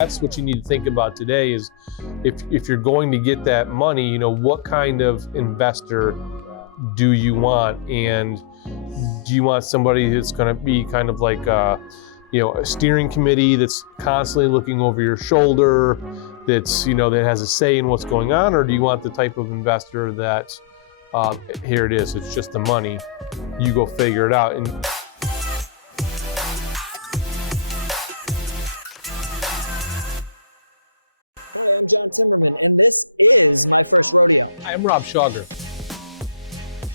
That's what you need to think about today is if you're going to get that money, what kind of investor do you want? And do you want somebody that's going to be kind of like a steering committee that's constantly looking over your shoulder, that's, that has a say in what's going on? Or do you want the type of investor that, here it is, it's just the money, you go figure it out. And I'm Rob Schauger.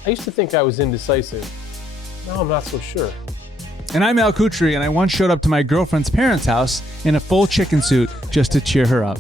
I used to think I was indecisive. Now I'm not so sure. And I'm Al Kutri, and I once showed up to my girlfriend's parents' house in a full chicken suit just to cheer her up.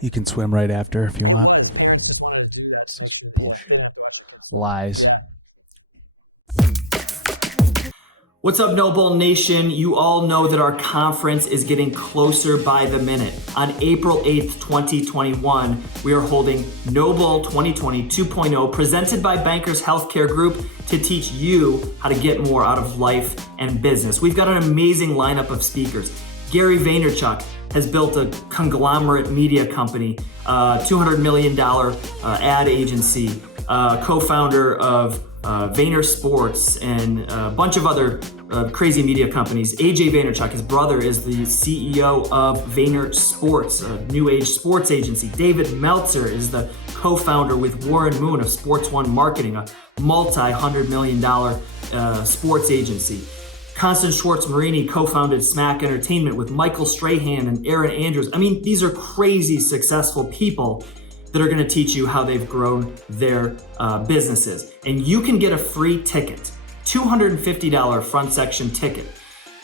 You can swim right after if you want. Such bullshit. Lies. What's up, Noble Nation? You all know that our conference is getting closer by the minute. On April 8th, 2021, we are holding Noble 2020 2.0, presented by Bankers Healthcare Group, to teach you how to get more out of life and business. We've got an amazing lineup of speakers. Gary Vaynerchuk has built a conglomerate media company, $200 million ad agency, co-founder of Vayner Sports and a bunch of other crazy media companies. AJ Vaynerchuk, his brother, is the CEO of Vayner Sports, a new age sports agency. David Meltzer is the co-founder with Warren Moon of Sports One Marketing, a multi-$100 million sports agency. Constance Schwartz-Marini co-founded Smack Entertainment with Michael Strahan and Aaron Andrews. I mean, these are crazy successful people that are going to teach you how they've grown their businesses. And you can get a free ticket, $250 front section ticket.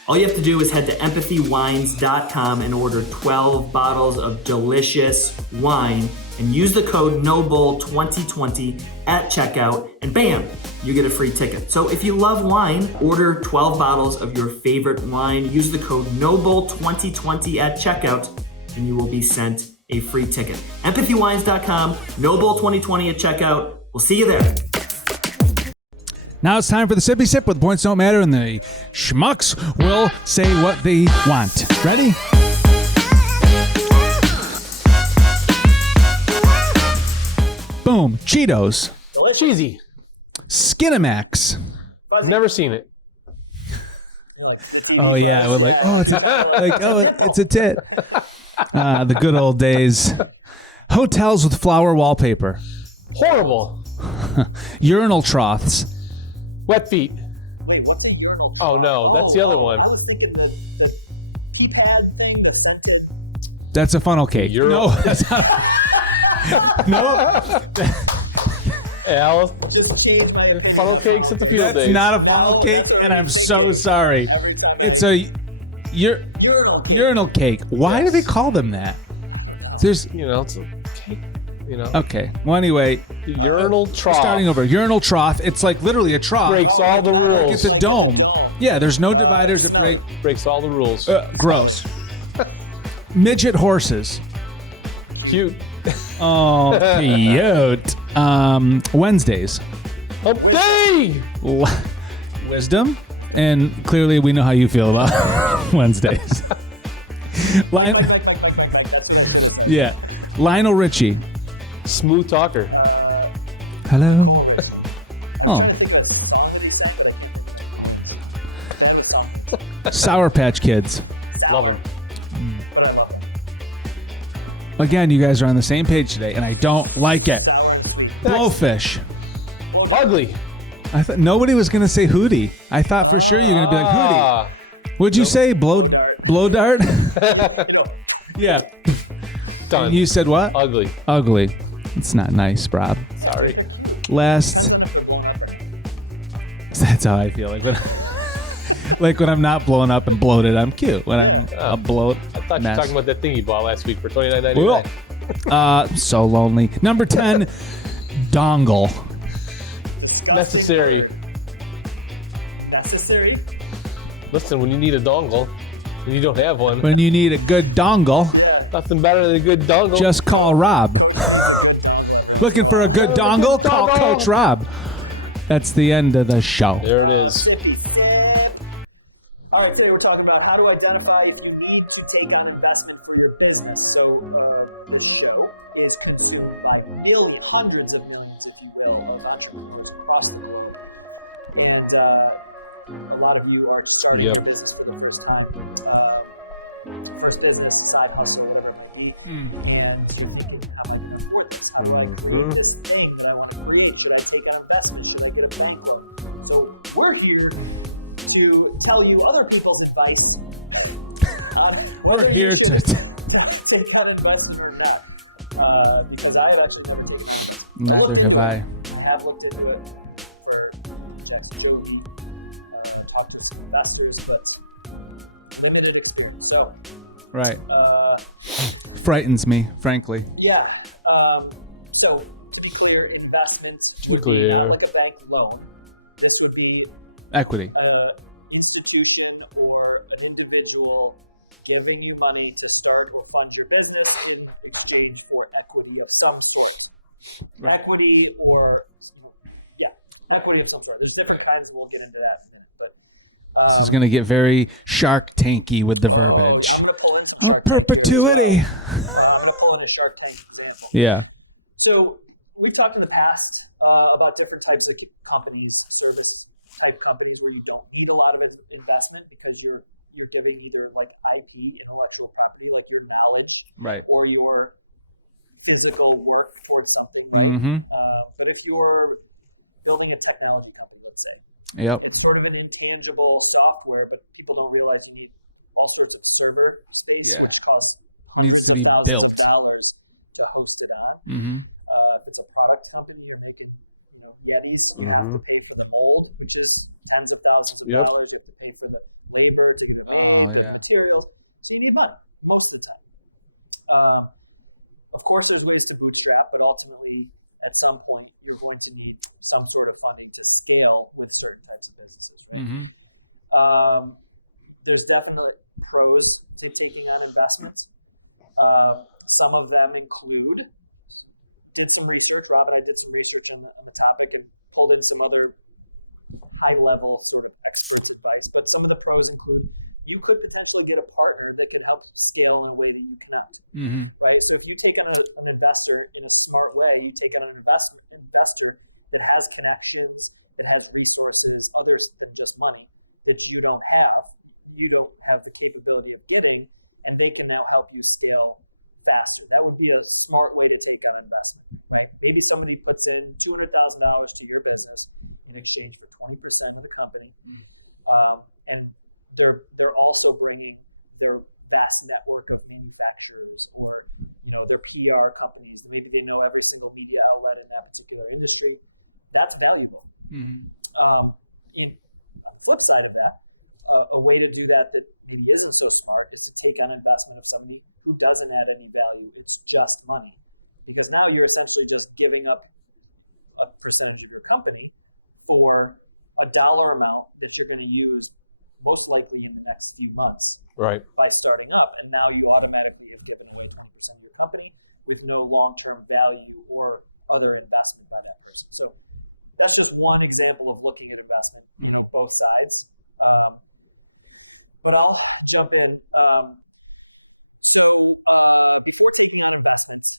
All you have to do is head to empathywines.com and order 12 bottles of delicious wine and use the code NOBLE2020 at checkout, and bam, you get a free ticket. So if you love wine, order 12 bottles of your favorite wine, use the code NOBLE2020 at checkout, and you will be sent a free ticket. empathywines.com, NOBLE2020 at checkout. We'll see you there. Now it's time for the Sippy Sip, where the points don't matter and the schmucks will say what they want. Ready? Boom. Cheetos. Cheesy. Skinamax. Never seen it. Oh yeah, we're like, it's a tit. The good old days. Hotels with flower wallpaper. Horrible. Urinal troughs. Wet feet. Wait, what's a urinal? Oh no, that's the other one. I was thinking the keypad thing, the scented. That's a funnel cake. No, that's not. No. Al, Just change my opinion. funnel cakes at the field That's days. not a funnel cake, and I'm so sorry. It's a urinal cake. Why do they call them that? There's, it's a cake, okay. Well, anyway, urinal trough. starting over. Urinal trough. It's like literally a trough. Breaks all the rules. It's a dome. Yeah, there's no dividers that break. Breaks all the rules. Gross. Midget horses. Cute. Oh, cute. Wednesdays. Hump day! Wisdom. And clearly we know how you feel about Wednesdays. Yeah. Lionel Richie. Smooth talker. Hello. Oh. Sour Patch Kids. Love him. Again, you guys are on the same page today, and I don't like it. Blowfish. Ugly. I thought nobody was gonna say hootie. I thought for sure you're gonna be like hootie. Ah. What'd you say? Blow dart? Yeah. Done. You said what? Ugly. Ugly. It's not nice, Rob. Sorry. Last. That's how I feel. Like when I'm not blown up and bloated, I'm cute. When I'm a bloat. I thought you were mess. talking about that thing you bought last week for $29.99. So lonely. Number 10, dongle. Necessary. Necessary? Listen, when you need a dongle and you don't have one, When you need a good dongle, nothing better than a good dongle. just call Rob. Looking for a good dongle? Call Coach Rob. That's the end of the show. There it is. All right, today we're talking about how to identify if you need to take on investment for your business. So this show is consumed by hundreds of millions, if you will, of entrepreneurs across the world. And a lot of you are starting a business for the first time. First business, side hustle, whatever it may be. And you're thinking, how am I going to afford this? How do I create this thing that I want to create? Should I take on investment? Should I get a bank loan? So we're here to tell you other people's advice. We're here to take on investment or not. Because I have actually never taken on investment. Neither have I. I have looked into it for talked to some investors, but limited experience. So, Right. Frightens me, frankly. Yeah. So to be clear, investment would be clear. not like a bank loan. This would be Equity. an institution or an individual giving you money to start or fund your business in exchange for equity of some sort. Right. Equity or equity of some sort. There's different kinds. We'll get into that. But This is going to get very Shark Tanky with the verbiage. I'm gonna pull in Oh, perpetuity. I'm gonna pull in a Shark Tank example. Yeah. So we talked in the past about different types of companies, service type companies where you don't need a lot of investment because you're giving either like IP, intellectual property, like your knowledge, Right. or your physical work towards something. Right? Mm-hmm. But if you're building a technology company, let's say, Yep. it's sort of an intangible software, but people don't realize you need all sorts of server space. Yeah. Which costs Needs to be hundreds of built. thousands of dollars to host it on. Mm-hmm. If it's a product company, you're making Yetis, so you have to pay for the mold, which is tens of thousands of dollars. You have to pay for the labor to get it made, materials. So you need money most of the time. Of course, there's ways to bootstrap, but ultimately, at some point, you're going to need some sort of funding to scale with certain types of businesses. Right? Mm-hmm. There's definitely pros to taking on investments. Some of them include, did some research, Rob and I did some research on the topic and pulled in some other high-level sort of experts' advice. But some of the pros include, you could potentially get a partner that could help scale in a way that you cannot. Mm-hmm. Right? So if you take on an investor in a smart way, you take on an investor that has connections, that has resources, others than just money, that you don't have the capability of getting, and they can now help you scale faster. That would be a smart way to take on investment, right? Maybe somebody puts in $200,000 to your business in exchange for 20% of the company, and they're also bringing their vast network of manufacturers or their PR companies. Maybe they know every single media outlet in that particular industry. That's valuable. Mm-hmm. On the flip side of that, a way to do that maybe isn't so smart is to take on investment of somebody who doesn't add any value. It's just money. Because now you're essentially just giving up a percentage of your company for a dollar amount that you're going to use most likely in the next few months by starting up. And now you automatically have given away 20% of your company with no long-term value or other investment by that person. So that's just one example of looking at investment, both sides. But I'll jump in. Before taking on investments,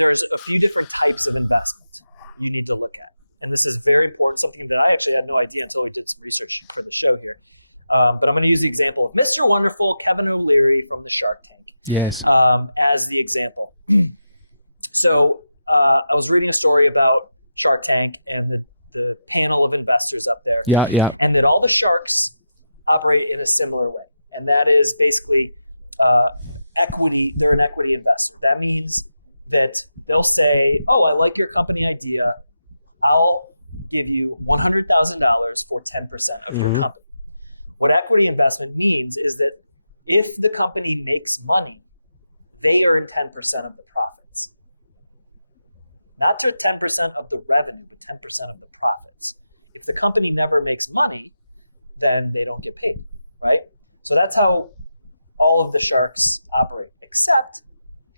there's a few different types of investments you need to look at. And this is very important, something that I actually had no idea until I did some research for the show here. But I'm going to use the example of Mr. Wonderful, Kevin O'Leary from the Shark Tank. Yes. As the example. So I was reading a story about Shark Tank and the panel of investors up there. Yeah. And that all the sharks operate in a similar way. And that is basically equity. They're an equity investor. That means that they'll say, oh, I like your company idea. I'll give you $100,000 for 10% of the company. What equity investment means is that if the company makes money, they earn 10% of the profits. Not just 10% of the revenue, but 10% of the profits. If the company never makes money, then they don't get paid, right? So that's how all of the sharks operate, except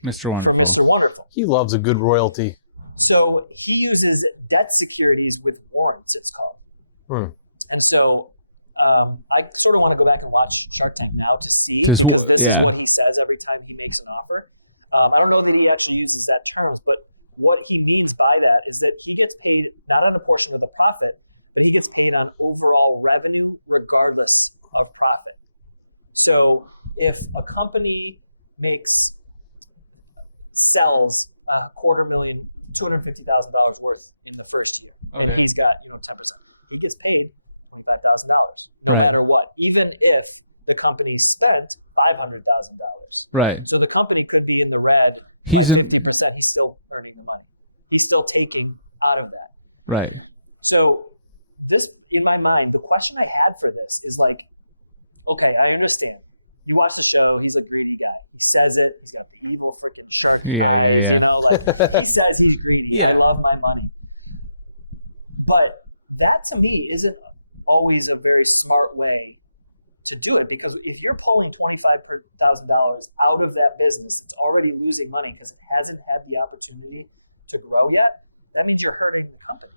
Mr. Wonderful. Mr. Wonderful. He loves a good royalty. So he uses debt securities with warrants, it's called. And so I sort of want to go back and watch Shark Tank now to see what he says every time he makes an offer. I don't know that he actually uses that terms, but what he means by that is that he gets paid not on a portion of the profit, but he gets paid on overall revenue regardless of profit. So if a company sells $250,000 worth in the first year, okay, he's got 10%. He gets paid $25,000 no matter what, even if the company spent $500,000. Right. So the company could be in the red. He's 50%. He's still earning the money. He's still taking out of that. Right. So this, in my mind, the question I had for this is like, okay, I understand. You watch the show. He's a greedy guy. He says it. He's got evil freaking shark eyes, Yeah. You know, he says he's greedy. Yeah. I love my money. But that to me isn't always a very smart way to do it, because if you're pulling $25,000 out of that business, it's already losing money because it hasn't had the opportunity to grow yet. That means you're hurting the company.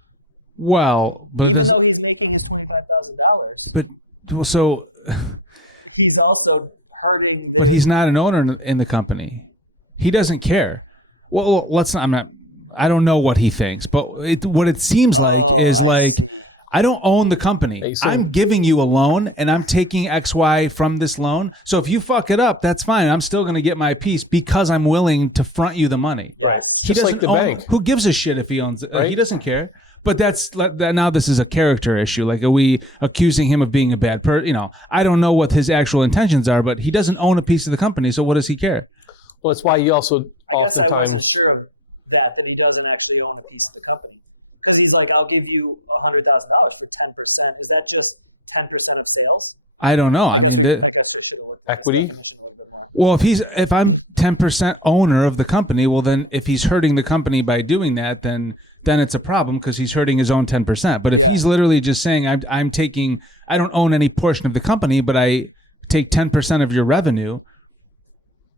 Well, but it doesn't. Even though he's making his $25,000. But so he's also hurting. But he's not an owner in the company. He doesn't care. Well, let's not. I don't know what he thinks, but what it seems like is like, I don't own the company. I'm giving you a loan, and I'm taking XY from this loan. So if you fuck it up, that's fine. I'm still going to get my piece because I'm willing to front you the money. Right. He Just like the bank. Who gives a shit if he owns it? Right? He doesn't care. But now this is a character issue. Like, are we accusing him of being a bad person? I don't know what his actual intentions are, but he doesn't own a piece of the company. So what does he care? Well, that's why he also oftentimes. I wasn't sure of that he doesn't actually own a piece of the company. Because he's like, I'll give you $100,000 for 10%. Is that just 10% of sales? I don't know. I mean, equity. Well, if I'm 10% owner of the company, well then if he's hurting the company by doing that, then it's a problem because he's hurting his own 10%. But if he's literally just saying I don't own any portion of the company, but I take 10% of your revenue,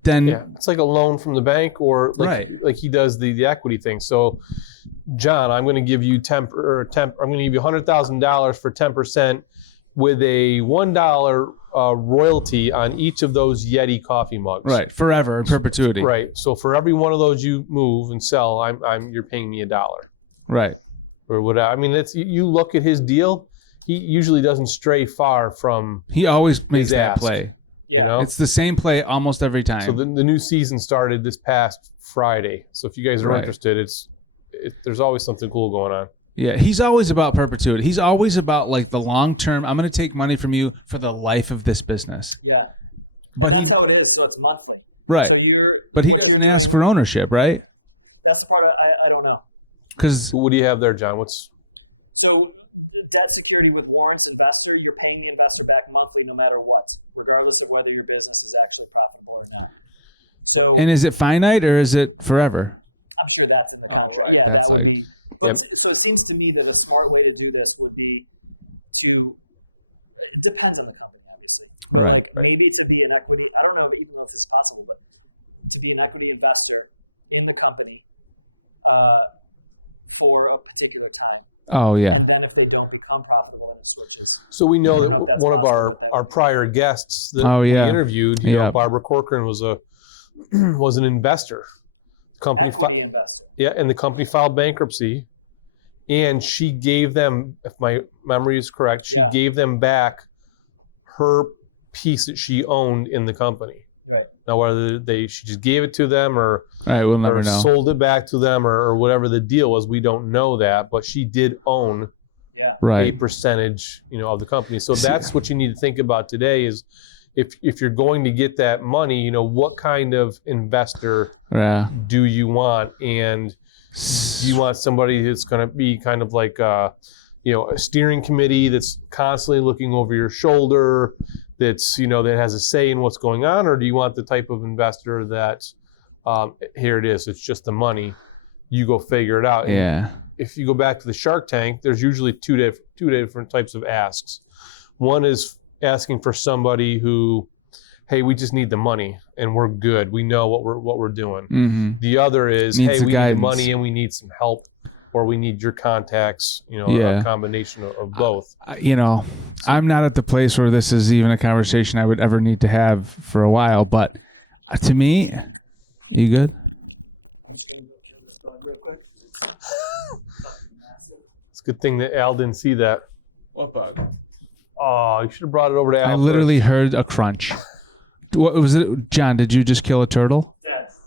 then it's like a loan from the bank, or like he does the equity thing. So, John, I'm going to give you I'm going to give you $100,000 for 10% with a $1 royalty on each of those Yeti coffee mugs. Right, forever in perpetuity. Right. So for every one of those you move and sell, you're paying me $1. Right. Or whatever. I mean, you look at his deal. He usually doesn't stray far from. He always makes that play. Yeah. It's the same play almost every time. So the new season started this past Friday. So if you guys are interested, there's always something cool going on. Yeah, he's always about perpetuity. He's always about like the long term. I'm going to take money from you for the life of this business. Yeah, but that's how it is. So it's monthly. Right. So but he doesn't ask for ownership, right? That's part of I don't know. Because what do you have there, John? So debt security with warrants, investor, you're paying the investor back monthly no matter what, regardless of whether your business is actually profitable or not. So, and is it finite or is it forever? I'm sure that's in the right. Yeah, that's like. So it seems to me that a smart way to do this would be it depends on the company, obviously. Right. Maybe to be an equity, I don't know even if it's possible, but to be an equity investor in the company for a particular time. Oh, yeah. And then if they don't become profitable, then it switches. So we know that one of our prior guests that we interviewed, Barbara Corcoran, was an investor. Equity investor. Yeah, and the company filed bankruptcy, and she gave them, if my memory is correct, she gave them back her piece that she owned in the company. Right. Now, whether she just gave it to them or, we'll never know. Sold it back to them or whatever the deal was, we don't know that. But she did own a percentage, of the company. So that's what you need to think about today is if you're going to get that money, what kind of investor do you want? And do you want somebody that's going to be kind of like a steering committee that's constantly looking over your shoulder, that's, that has a say in what's going on? Or do you want the type of investor that, here it is, it's just the money, you go figure it out? And if you go back to the Shark Tank, there's usually two different types of asks. One is asking for somebody who, hey, we just need the money and we're good. We know what we're doing. Mm-hmm. The other is, hey, we need the money and we need some help, or we need your contacts, a combination of both. I'm not at the place where this is even a conversation I would ever need to have for a while, but to me, you good? I'm just going to go kill this bug real quick. It's a good thing that Al didn't see that. What bug? Oh, you should have brought it over to Al. I literally heard a crunch. What was it? John, did you just kill a turtle? Yes.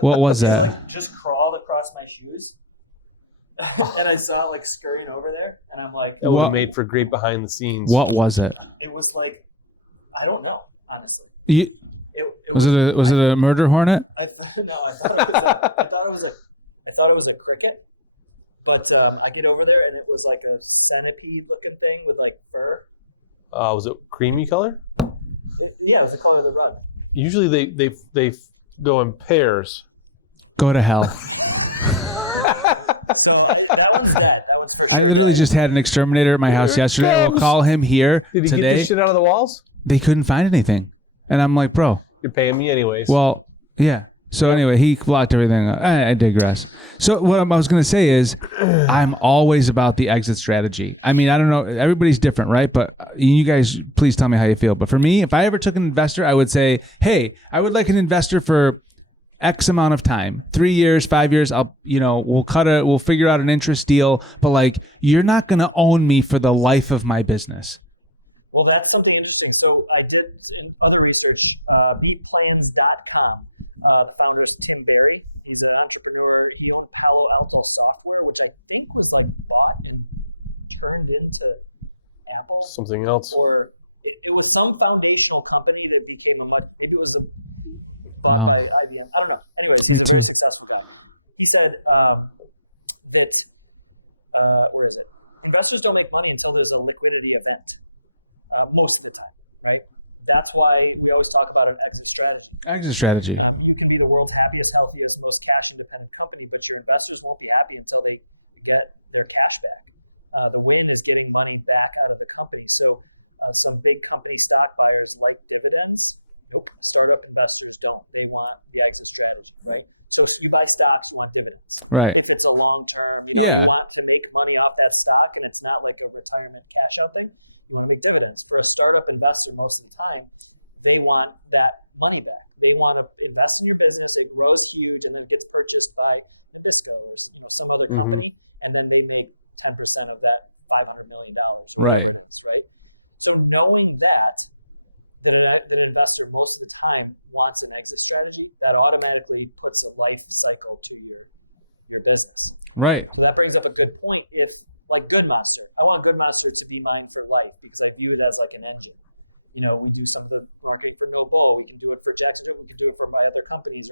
What was that? Just crawled across my shoes. And I saw it scurrying over there. And I'm like, that would have made for great behind the scenes. What was it? It was I don't know, honestly. Was it a murder hornet? I thought it was a cricket. But I get over there and it was like a centipede looking thing with fur. Was it creamy color? It was the color of the rug. Usually they go in pairs. Go to hell. That one's dead. I literally just had an exterminator at my house yesterday. I will call him here Did he today. get this shit out of the walls? They couldn't find anything. And I'm like, bro. You're paying me anyways. Well, yeah. So anyway, he blocked everything. I digress. So what I was going to say is I'm always about the exit strategy. I mean, I don't know. Everybody's different, right? But you guys, please tell me how you feel. But for me, if I ever took an investor, I would say, hey, I would like an investor for X amount of time, 3 years, 5 years. We'll figure out an interest deal. But you're not going to own me for the life of my business. Well, that's something interesting. So I did other research, bplans.com. Found with Tim Berry. He's an entrepreneur. He owned Palo Alto Software, which I think was bought and turned into Apple. Something else. Or it was some foundational company that became maybe it was wow. by IBM. I don't know. Anyways, me too. He said that where is it? Investors don't make money until there's a liquidity event. Most of the time, right? That's why we always talk about an exit strategy. Exit strategy. You can be the world's happiest, healthiest, most cash-independent company, but your investors won't be happy until they get their cash back. The win is getting money back out of the company. So some big company stock buyers like dividends. Nope. Startup investors don't. They want the exit strategy, right? So if you buy stocks, you want dividends. Right. If it's a long-term, you want to make money off that stock, and it's not like a retirement cash out thing. You want to make dividends. For a startup investor, most of the time, they want that money back. They want to invest in your business. It grows huge, and then gets purchased by Nabisco or some other company, and then they make 10% of that $500 million. Right. So knowing that an investor most of the time wants an exit strategy, that automatically puts a life cycle to your business. Right. So that brings up a good point. If Goodmaster, I want Goodmaster to be mine for life because I view it as like an engine. We do some good marketing for No Bull. We can do it for Jacksonville. We can do it for my other companies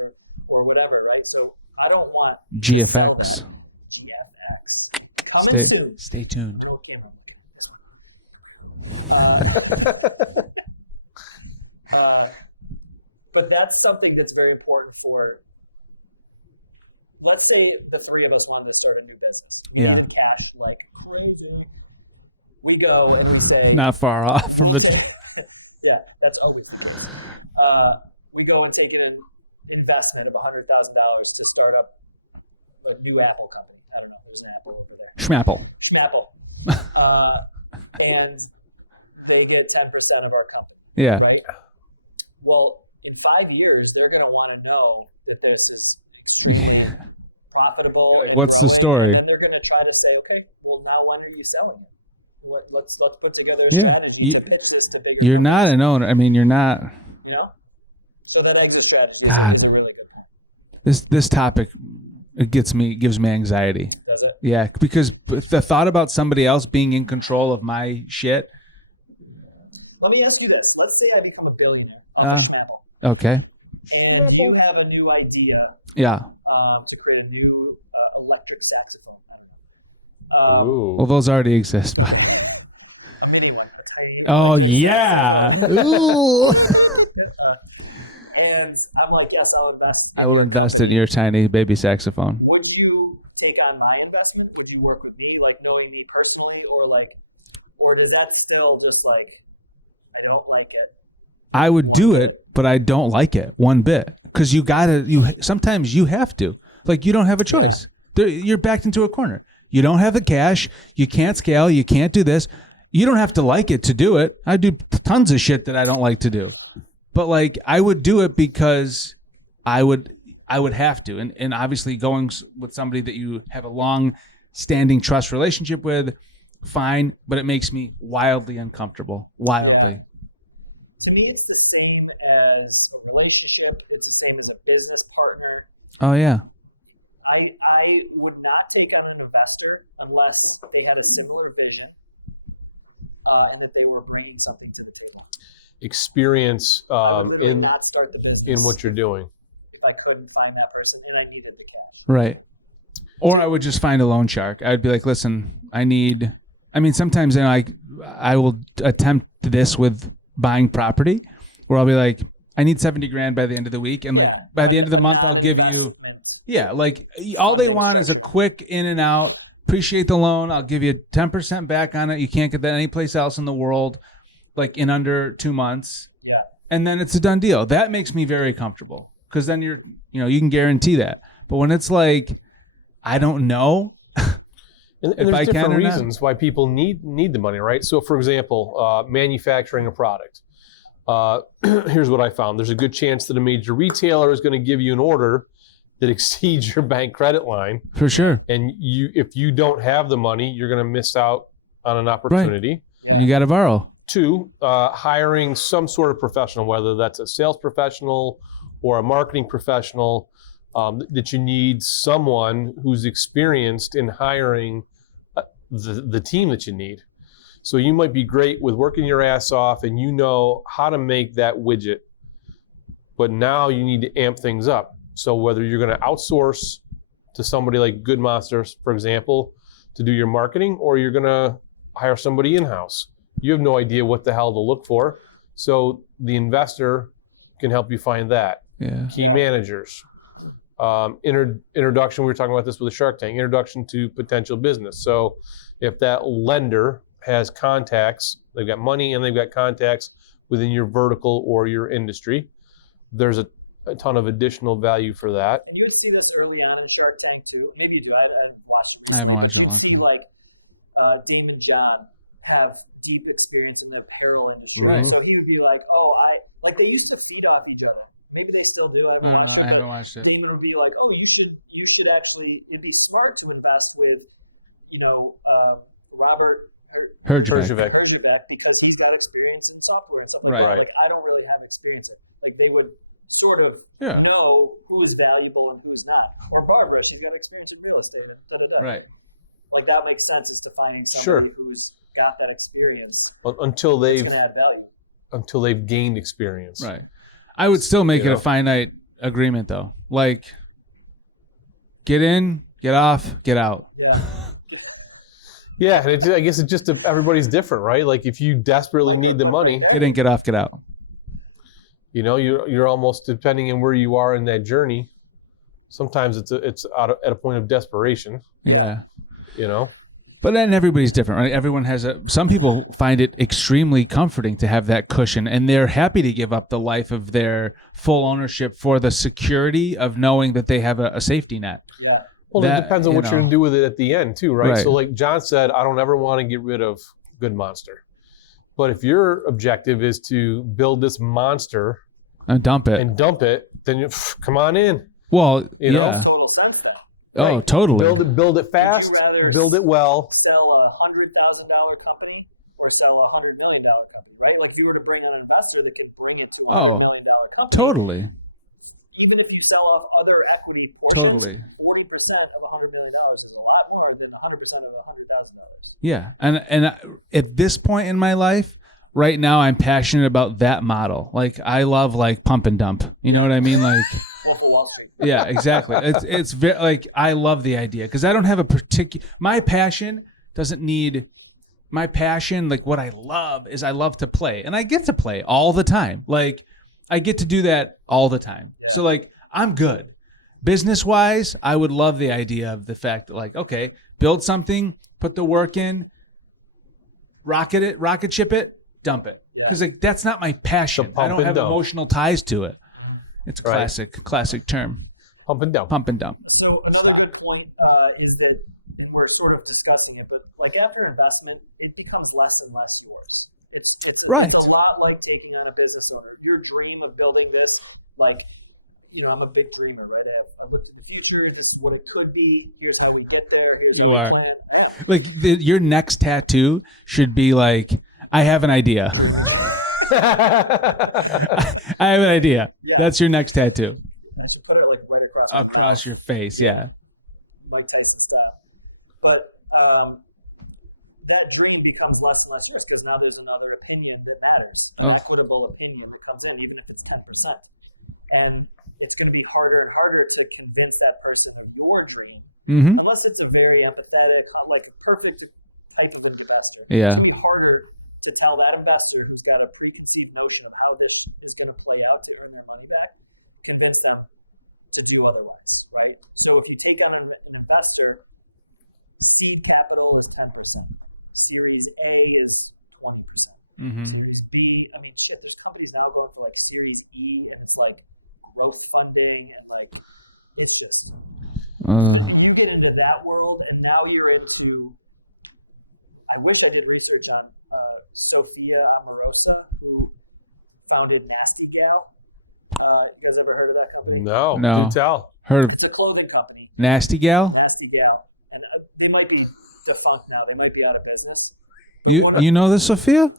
or whatever, right? So I don't want GFX. Coming Stay tuned. But that's something that's very important for, let's say the three of us wanted to start a new business. We need cash like crazy. We go and we say... Not far off from the... Yeah, that's always... we go and take an investment of $100,000 to start up a new Apple company. I don't know if there's an Apple over there. Schmapple. And they get 10% of our company. Yeah. Right? Well, in 5 years, they're going to want to know that this is profitable. What's the story? And they're going to try to say, okay, well, now when are you selling it? Let's put together a strategy to pitch this to bigger You're companies. not an owner. I mean, you're not. So that exit strategy. God. Really good. This topic gives me anxiety. Does it? Yeah, because the thought about somebody else being in control of my shit. Let me ask you this. Let's say I become a billionaire on Snapple. Okay. And you have a new idea Yeah. to create a new electric saxophone. Well, those already exist. But... a mini one, a tiny one. Oh, yeah. And I'm like, yes, I'll invest. I will invest in your tiny baby saxophone. Would you take on my investment? Would you work with me, like knowing me personally, or does that still just like, I don't like it? I would do it, but I don't like it one bit. Because sometimes you have to. Like, you don't have a choice. You're backed into a corner. You don't have the cash. You can't scale. You can't do this. You don't have to like it to do it. I do tons of shit that I don't like to do. But like, I would do it because I would have to. And obviously going with somebody that you have a long-standing trust relationship with, fine. But it makes me wildly uncomfortable. Wildly. Yeah. To me, it's the same as a relationship. It's the same as a business partner. Oh, yeah. I would not take on an investor unless they had a similar vision and that they were bringing something to the table. Experience in not start the business in what you're doing. If I couldn't find that person and I needed the cash. Right. Or I would just find a loan shark. I'd be like, listen, sometimes I will attempt this with buying property where I'll be like, I need $70,000 by the end of the week. And like by the end of the month, I'll give you, like all they want is a quick in and out, appreciate the loan. I'll give you 10% back on it. You can't get that anyplace else in the world, like in under 2 months. Yeah. And then it's a done deal. That makes me very comfortable because then you can guarantee that. But when it's like, I don't know. And there's different reasons why people need the money, right? So, for example, manufacturing a product. Here's what I found. There's a good chance that a major retailer is going to give you an order that exceeds your bank credit line. For sure. And if you don't have the money, you're going to miss out on an opportunity. Right. Yeah. And you got to borrow. 2, hiring some sort of professional, whether that's a sales professional or a marketing professional, that you need someone who's experienced in hiring the team that you need. So you might be great with working your ass off and you know how to make that widget, but now you need to amp things up. So whether you're going to outsource to somebody like Good Monsters, for example, to do your marketing, or you're going to hire somebody in-house, you have no idea what the hell to look for. So the investor can help you find that. Yeah. Key managers. Introduction, we were talking about this with the Shark Tank, introduction to potential business. So if that lender has contacts, they've got money and they've got contacts within your vertical or your industry, there's a ton of additional value for that. And you would see this early on in Shark Tank too. Maybe you do. I haven't watched it. I haven't watched it in a long time. See like Dame and John have deep experience in their apparel industry. Right. So he would be like, they used to feed off each other. Maybe they still do. I haven't watched it. Damon would be like, "Oh, you should actually. It'd be smart to invest with, Robert Herjavec because he's got experience in software and stuff like right. that. Right. Like, I don't really have experience. Like they would sort of know who's valuable and who's not. Or Barbara, she's got experience in real estate. Right. Like that makes sense as to finding somebody who's got that experience. Until they've going to add value. Until they've gained experience. Right. I would still make it a finite agreement, though. Like, get in, get off, get out. Yeah, and I guess it's just everybody's different, right? Like, if you desperately need the money, get in, get off, get out. You're almost, depending on where you are in that journey. Sometimes it's at a point of desperation. Yeah. But then everybody's different, right? Everyone has some people find it extremely comforting to have that cushion, and they're happy to give up the life of their full ownership for the security of knowing that they have a safety net. Yeah. Well, it depends on what you're going to do with it at the end, too, right? So like John said, I don't ever want to get rid of Good Monster. But if your objective is to build this monster and dump it, then you come on in. Well, you know? Total sense then. Oh, right. Totally. Build it fast, build it well. Sell a $100,000 company or sell a $100 million company? right? Like if you were to bring an investor that could bring it to $100 Oh, million company. totally. Even if you sell off other equity portions, Totally. 40% of $100 million is a lot more than 100% of $100,000. Yeah, and at this point in my life, right now, I'm passionate about that model. Like I love like pump and dump. You know what I mean? Like, Wolf of Wall Street. yeah, exactly. It's very like I love the idea because I don't have a particular. My passion doesn't need. My passion, like what I love, is I love to play, and I get to play all the time. Like I get to do that all the time. Yeah. So like I'm good. Business wise, I would love the idea of the fact that like, okay, build something, put the work in, rocket ship it, dump it. Because like that's not my passion. I don't have emotional ties to it. It's a classic term. Pump and dump. Pump and dump. So another good point is that, and we're sort of discussing it, but like after investment, it becomes less and less yours. It's right. It's a lot like taking on a business owner. Your dream of building this, like, you know, I'm a big dreamer, right? I look to the future. This is what it could be. Here's how we get there. Here's you are. Plan. Yeah. Like your next tattoo should be like, I have an idea. I have an idea. Yeah. That's your next tattoo. I should put it like right across your face. Yeah. Mike Tyson style. But that dream becomes less and less yours because now there's another opinion that matters. An equitable opinion that comes in, even if it's 10%. And it's going to be harder and harder to convince that person of your dream, unless it's a very empathetic, like perfect type of investor. Yeah. It'll be harder to tell that investor who's got a preconceived notion of how this is going to play out to earn their money back, convince them to do otherwise, right? So if you take on an investor, seed capital is 10%, Series A is 20%, Series B, I mean, this company's now going for like Series E, and it's like growth funding, and like it's just you get into that world, and now you're into. I wish I did research on Sophia Amorosa, who founded Nasty Gal. You guys ever heard of that company? No. Do tell. Heard of? It's a clothing company. Nasty Gal. Nasty Gal, and they might be defunct now. They might be out of business. You know this, Sophia?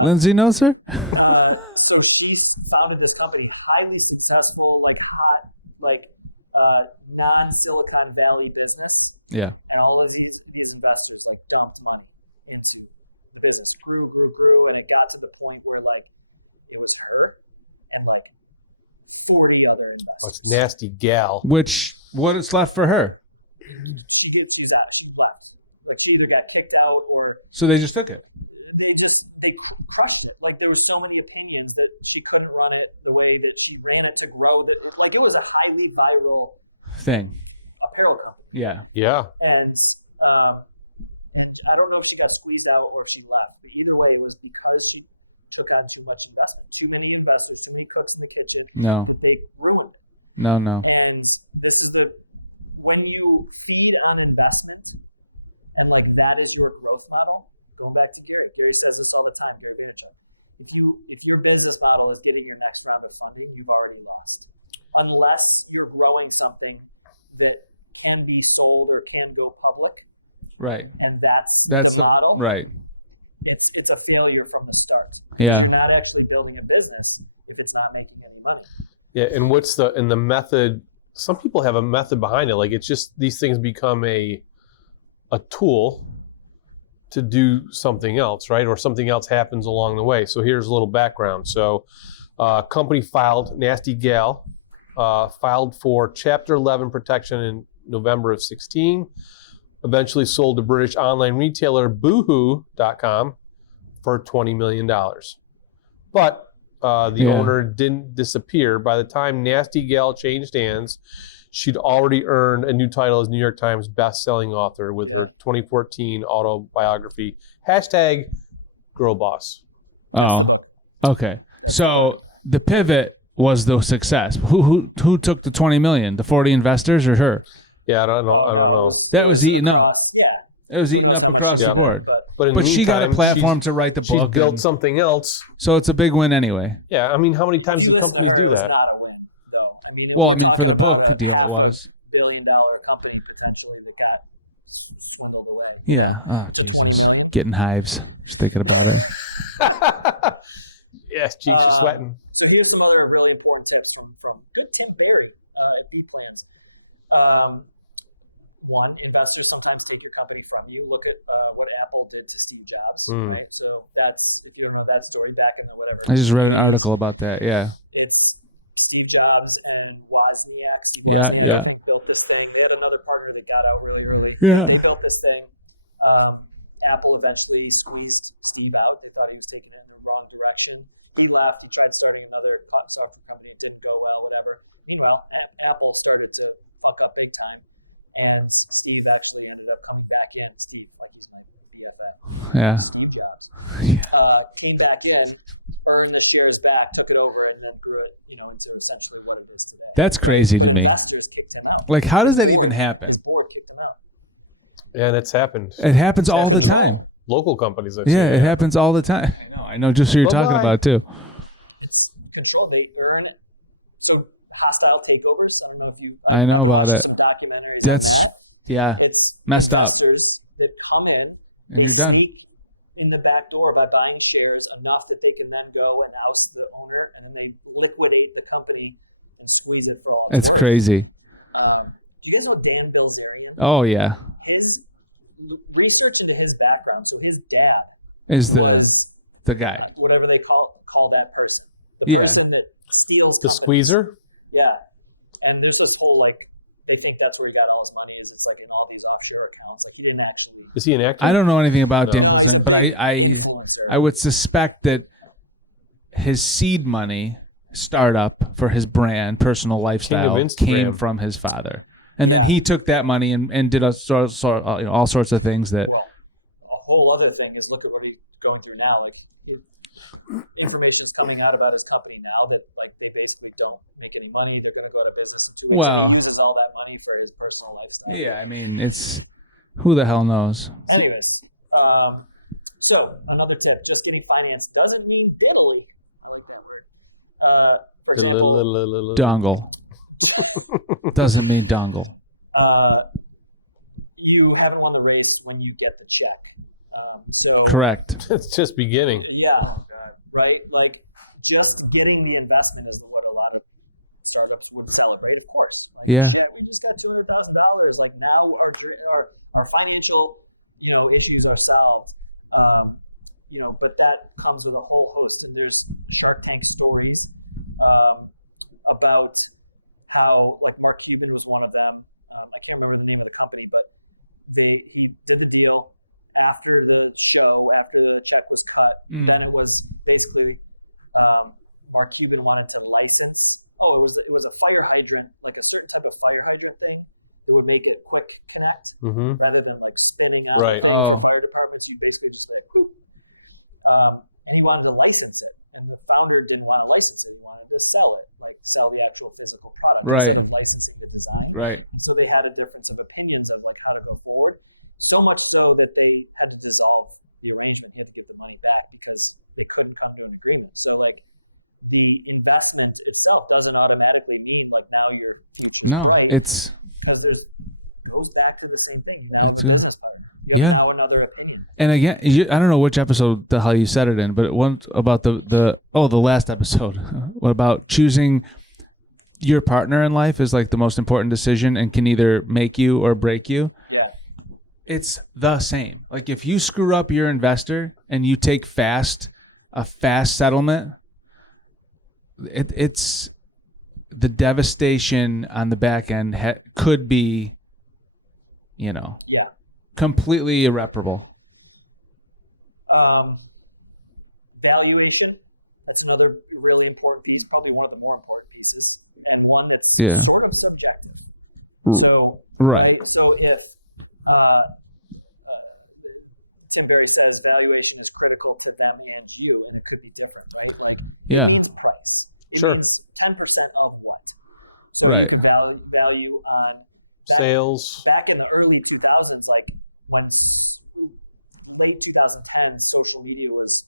Lindsay knows her. So she founded this company, highly successful, like hot, like non-Silicon Valley business. Yeah. And all of these investors like dumped money into the business. Grew, and it got to the point where like it was her and like 40 other investors. Oh, it's Nasty Gal. What is left for her? She's out. She's left. Like she either got kicked out or. So they just took it. They crushed it. Like there were so many opinions that she couldn't run it the way that she ran it to grow. Like it was a highly viral thing. Apparel company. Yeah. Yeah. And I don't know if she got squeezed out or if she left. But either way, it was because she took on too much investment. Too many investors, too many cooks in the kitchen. No. They ruined it. No. And this is when you feed on investment and like that is your growth model, going back to Gary says this all the time, if your business model is getting your next round of funding, you've already lost. Unless you're growing something that can be sold or can go public. Right. And that's the model. Right. It's a failure from the start. Yeah. You're not actually building a business if it's not making any money. Yeah, and what's the method? Some people have a method behind it. Like it's just these things become a tool to do something else, right? Or something else happens along the way. So here's a little background. So company Nasty Gal, filed for Chapter 11 protection in November of 16, eventually sold to British online retailer Boohoo.com for $20 million. But the owner didn't disappear. By the time Nasty Gal changed hands, she'd already earned a new title as New York Times best-selling author with her 2014 autobiography, #GirlBoss. Oh, okay. So the pivot was the success. Who took the 20 million? The 40 investors or her? Yeah, I don't know. That was eaten up. Yeah. It was eaten up across the board. But she got a platform to write the book. She's built something else. So it's a big win anyway. Yeah, I mean, how many times do companies do that? Not a win, though. For the book deal, it was. $1 billion company potentially that got swindled Yeah. Oh, Jesus. Getting hives. Just thinking about it. Yes, cheeks are sweating. So here's some other really important tips from good Tim Barry at B Plans. One, investors sometimes take your company from you. Look at what Apple did to Steve Jobs. Right? So that's, if you don't know that story, back in the whatever. I just read an article about that. Yeah. It's Steve Jobs and Wozniak. Yeah. Built this thing. They had another partner that got out really early. Yeah. They built this thing. Apple eventually squeezed Steve out. They thought he was taking it in the wrong direction. He left. He tried starting another software company. It didn't go well, whatever. Meanwhile, Apple started to fuck up big time. And Steve actually ended up coming back in. Steve Jobs. Came back in, earned the shares back, took it over, and then grew it, into essentially what it is today. That's crazy to me. Like, how does that even happen? Yeah, that's happened. It happens all the time. Local companies. Yeah, it happens all the time. I know. Just what you're talking about too. It's control. They earn it. So hostile takeovers. I don't know if you. I know about it. That's it's messed up. That come in and you're done. In the back door by buying shares enough that they can then go and oust the owner, and then they liquidate the company and squeeze it for all. It's crazy. Do you guys know Dan Bilzerian? Oh yeah. His research into his background. So his dad is the guy. Whatever they call that person. The person that steals the companies. Squeezer. Yeah, and there's this whole they think that's where he got all his money. Is it's in all these offshore accounts. He didn't actually. Is he an actor? I don't know anything about Dan Bilzerian, but I would suspect that his seed money startup for his brand, personal lifestyle, came from his father, and then he took that money and did all sorts of things that. Well, a whole other thing is look at what he's going through now. Information's coming out about his company now that they basically don't make any money. They're going to go to business. He uses all that money for his personal lifestyle. Yeah, I mean, it's who the hell knows. Anyways, so another tip: just getting financed doesn't mean diddly. For example, dongle doesn't mean dongle. You haven't won the race when you get the check. Correct. It's just beginning. Yeah. Right? Just getting the investment is what a lot of startups would celebrate, of course. Yeah. We just got $200,000. Now our financial, issues are solved. But that comes with a whole host. And there's Shark Tank stories about how, Mark Cuban was one of them. I can't remember the name of the company, but he did the deal. After the show, after the check was cut, then it was basically Mark Cuban wanted to license. It was a fire hydrant, a certain type of fire hydrant thing that would make it quick connect rather than spinning out the fire departments. You basically just said, and he wanted to license it, and the founder didn't want to license it. He wanted to sell it, sell the actual physical product, licensing the design. Right. So they had a difference of opinions of how to go forward. So much so that they had to dissolve the arrangement. They had to get the money back because they couldn't come to an agreement. So, the investment itself doesn't automatically mean now you're it's because it goes back to the same thing. Now another opinion. And again, I don't know which episode the hell you said it in, but it was about the last episode. What about choosing your partner in life is the most important decision and can either make you or break you. It's the same. If you screw up your investor and you take a fast settlement, it's the devastation on the back end could be, completely irreparable. Valuation. That's another really important piece. Probably one of the more important pieces, and one that's sort of subjective. So So if Tim Barry says valuation is critical to them and you, and it could be different, right? Price. Sure. 10% of what? So right. Value on sales. Back in the early 2000s, when late 2010, social media was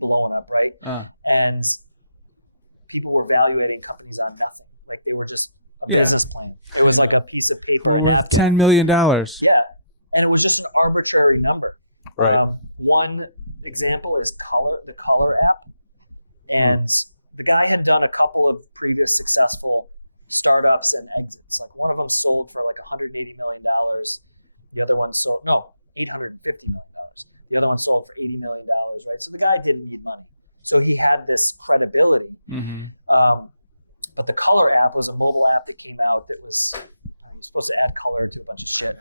blowing up, right? And people were valuating companies on nothing. They were just a business plan. It was a piece of paper. We're worth $10 million. Yeah. And it was just an arbitrary Right. One example is the Color app. And the guy had done a couple of previous successful startups and exits. Like one of them sold for like $180 million. The other one sold, no, $850 million. The other one sold for $80 million, right? So the guy didn't need money. So he had this credibility. But the Color app was a mobile app that came out that was supposed to add color to a bunch of shit.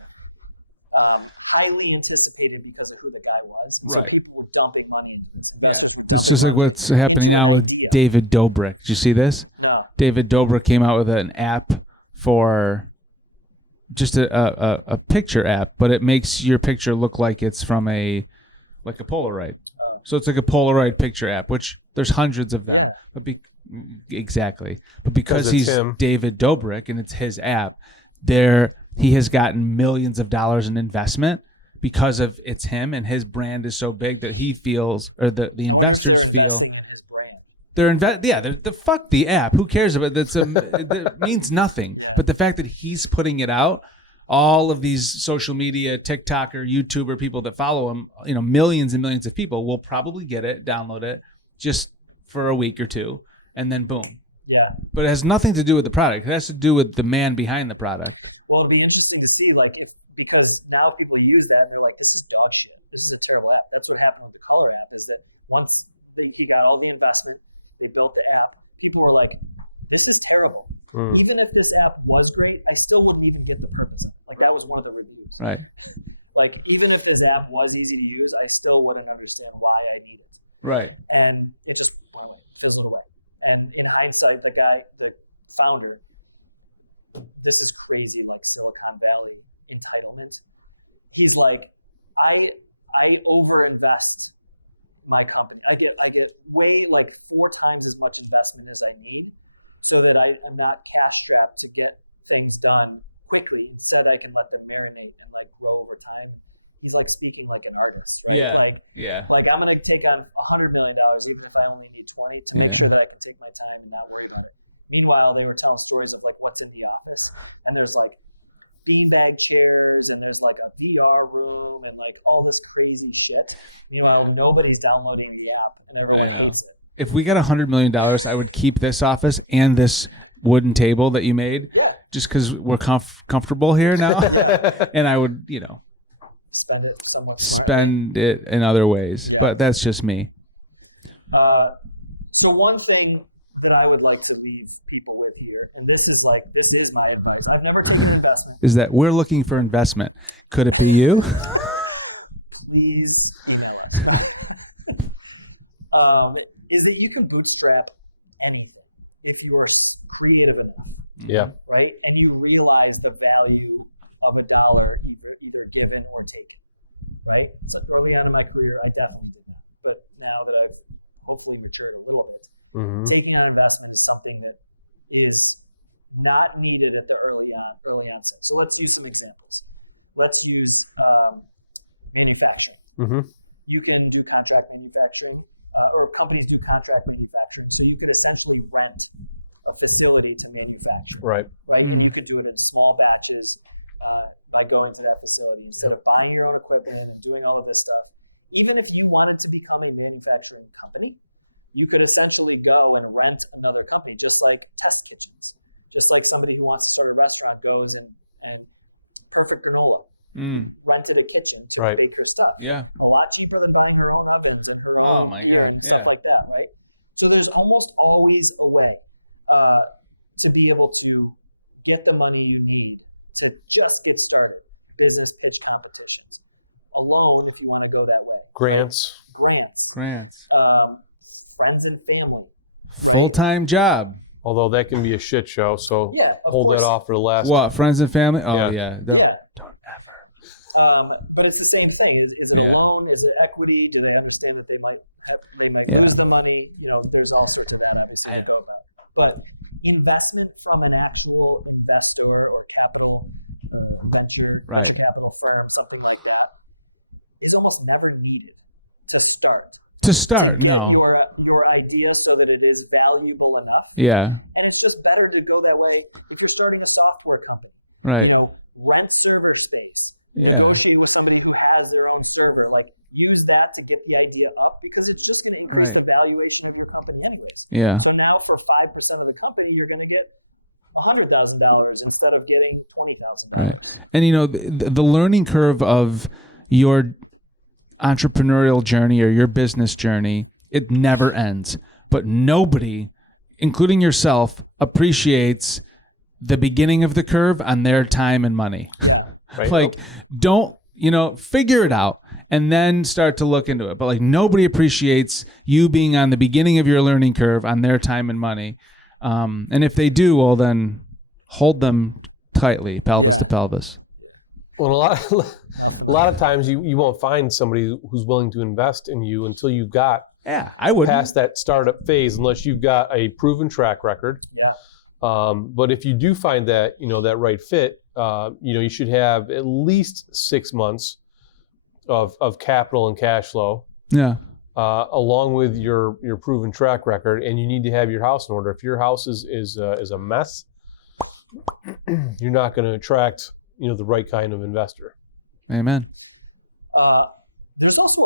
Highly anticipated because of who the guy was. Right. So people were dumping money. Yeah, it's just like what's happening now with David Dobrik. Did you see this? No. David Dobrik came out with an app for just a picture app, but it makes your picture look like it's from a Polaroid. So it's like a Polaroid picture app, which there's hundreds of them. But but because he's him. David Dobrik and it's his app, he has gotten millions of dollars in investment because of it's him, and his brand is so big that he feels, or the investors feel, they're fuck the app. Who cares about it? It means nothing. But the fact that he's putting it out, all of these social media, TikToker, YouTuber people that follow him, millions and millions of people will probably get it, download it, just for a week or two, and then boom. Yeah. But it has nothing to do with the product. It has to do with the man behind the product. Well, it'd be interesting to see, because now people use that and they're like, this is dog shit. This is a terrible app. That's what happened with the Color app, is that once he got all the investment, they built the app, people were like, this is terrible. Even if this app was great, I still wouldn't even get the purpose of it. That was one of the reviews. Right. Even if this app was easy to use, I still wouldn't understand why I need it. Right. And it just fizzled away. And in hindsight, the founder, this is crazy, Silicon Valley entitlement. He's like, I overinvest my company. I get way 4 times as much investment as I need, so that I'm not cash strapped to get things done quickly. Instead, I can let them marinate and grow over time. He's speaking like an artist. Right? Yeah. I'm gonna take on $100 million, even if I only need 20, to make sure that I can take my time and not worry about it. Meanwhile, they were telling stories of what's in the office, and there's beanbag chairs, and there's a VR room, and all this crazy shit. Meanwhile, nobody's downloading the app, and everyone hates it. If we got $100 million, I would keep this office and this wooden table that you made, just because we're comfortable here now, and I would, spend it in other ways. Yeah. But that's just me. So one thing that I would like to leave people with here, and this is my advice. I've never taken investment. Is that we're looking for investment. Could it be you? Please. Is that you can bootstrap anything if you're creative enough. Yeah. Right? And you realize the value of $1 either given or taken. Right? So early on in my career, I definitely did that. But now that I've hopefully matured a little bit, taking on investment is something that is not needed at the early onset. So let's use some examples. Let's use manufacturing. You can do contract manufacturing, or companies do contract manufacturing. So you could essentially rent a facility to manufacture. Right. And you could do it in small batches by going to that facility instead of buying your own equipment and doing all of this stuff. Even if you wanted to become a manufacturing company, you could essentially go and rent another company, just like test kitchens. Just like somebody who wants to start a restaurant goes and Perfect Granola rented a kitchen to bake her stuff. Yeah. A lot cheaper than buying her own ovens and her own stuff like that, right? So there's almost always a way to be able to get the money you need to just get started. Business pitch competitions. Alone, if you want to go that way. Grants. Friends and family. Full-time job. Although that can be a shit show, so hold that off for the last. What, friends and family? Oh, yeah. Don't ever. But it's the same thing. Is it a loan? Is it equity? Do they understand that they might lose the money? There's all sorts of that. I know. But investment from an actual investor or capital venture, capital firm, something like that, is almost never needed to start. No. Your idea so that it is valuable enough. Yeah. And it's just better to go that way if you're starting a software company. Right. Rent server space. negotiating with somebody who has their own server. Like, use that to get the idea up because it's just going to increase the valuation of your company anyways. Yeah. So now for 5% of the company, you're going to get $100,000 instead of getting $20,000. Right. And, you know, the learning curve of your entrepreneurial journey or your business journey, it never ends. But nobody, including yourself, appreciates the beginning of the curve on their time and money. Yeah. Right. Like, don't, you know, figure it out and then start to look into it. But like, nobody appreciates you being on the beginning of your learning curve on their time and money. And if they do, well, then hold them tightly, pelvis to pelvis. Well, a lot of times you won't find somebody who's willing to invest in you until you've got past that startup phase, unless you've got a proven track record. Yeah. But if you do find that, you know, that right fit, you know, you should have at least 6 months of capital and cash flow. Yeah. Along with your proven track record, and you need to have your house in order. If your house is a mess, you're not going to attract, you know, the right kind of investor. Amen. There's also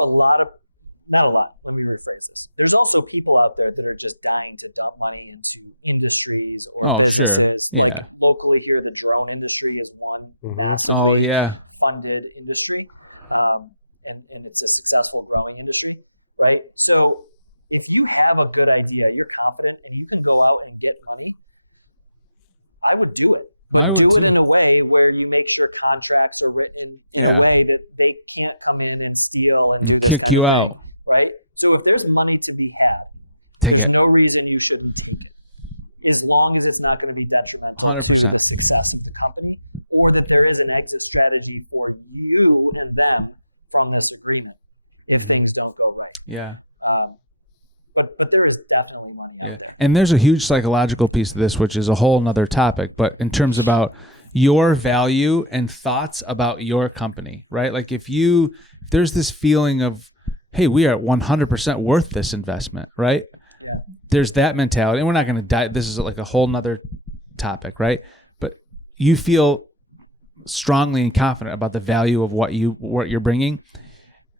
not a lot, let me rephrase this. There's also people out there that are just dying to dump money into industries. Oh, sure. Yeah. Like locally here, the drone industry is one. Mm-hmm. Oh, yeah. Funded industry, and it's a successful growing industry, right? So if you have a good idea, you're confident, and you can go out and get money, I would do it. I would do it too. in a way where you make sure contracts are written in Yeah. a way that they can't come in and steal And kick you out. right? So if there's money to be had, Take there's it. no reason you shouldn't take it, as long as it's not going to be detrimental 100%. to the success of the company, or that there is an exit strategy for you and them from this agreement if things don't go right. Yeah. But there is definitely money. Yeah. And there's a huge psychological piece to this, which is a whole nother topic, but in terms about your value and thoughts about your company, right? Like if there's this feeling of, hey, we are 100% worth this investment, right? Yeah. There's that mentality, and we're not going to dive. This is like a whole nother topic, right? But you feel strongly and confident about the value of what you're bringing.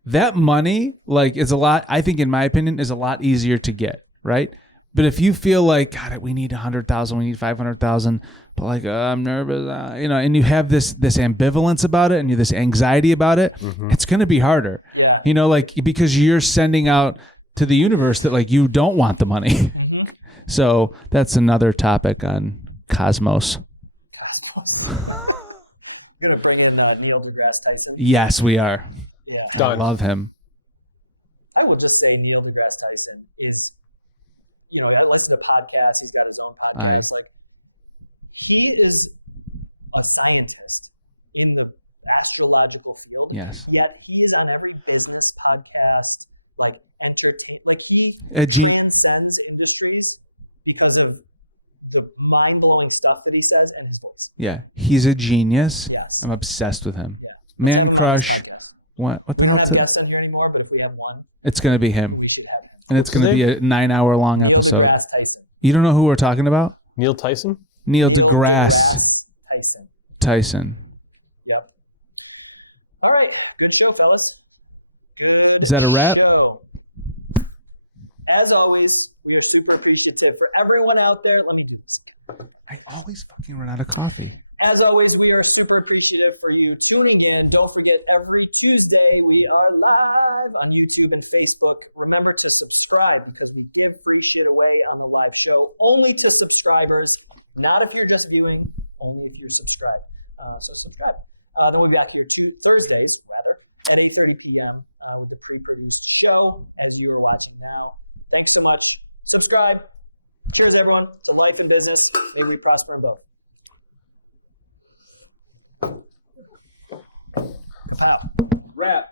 That money, like, is a lot. I think, in my opinion, is a lot easier to get, right? But if you feel like, God, we need 100,000, we need 500,000, but like I'm nervous, and you have this ambivalence about it and this anxiety about it, it's going to be harder, like because you're sending out to the universe that like you don't want the money. So that's another topic on Cosmos. You're gonna play with Neil deGrasse Tyson. Yes, we are. Yeah. I love him. I will just say Neil deGrasse Tyson is, that listen to podcasts. He's got his own podcast. Like, he is a scientist in the astrological field. Yes. Yet he is on every business podcast, like he transcends industries because of the mind-blowing stuff that he says and his voice. Yeah, he's a genius. Yes. I'm obsessed with him. Yeah. Man crush. What the hell? We don't have guests on here anymore, but if we have one, it's going to be him. we should have him. And it's going to be a 9-hour-long episode. Neil deGrasse Tyson. You don't know who we're talking about? Neil Tyson? Neil deGrasse Tyson. Yep. All right. Good show, fellas. Good Is that a wrap? show. As always, we are super appreciative for everyone out there. Let me do this. I always fucking run out of coffee. As always, we are super appreciative for you tuning in. Don't forget, every Tuesday we are live on YouTube and Facebook. Remember to subscribe because we give free shit away on the live show. Only to subscribers, not if you're just viewing, only if you're subscribed. So subscribe. Then we'll be back here Thursdays, at 8:30 p.m. With the pre-produced show, as you are watching now. Thanks so much. Subscribe. Cheers, everyone. To life and business. May we prosper in both. Wrap.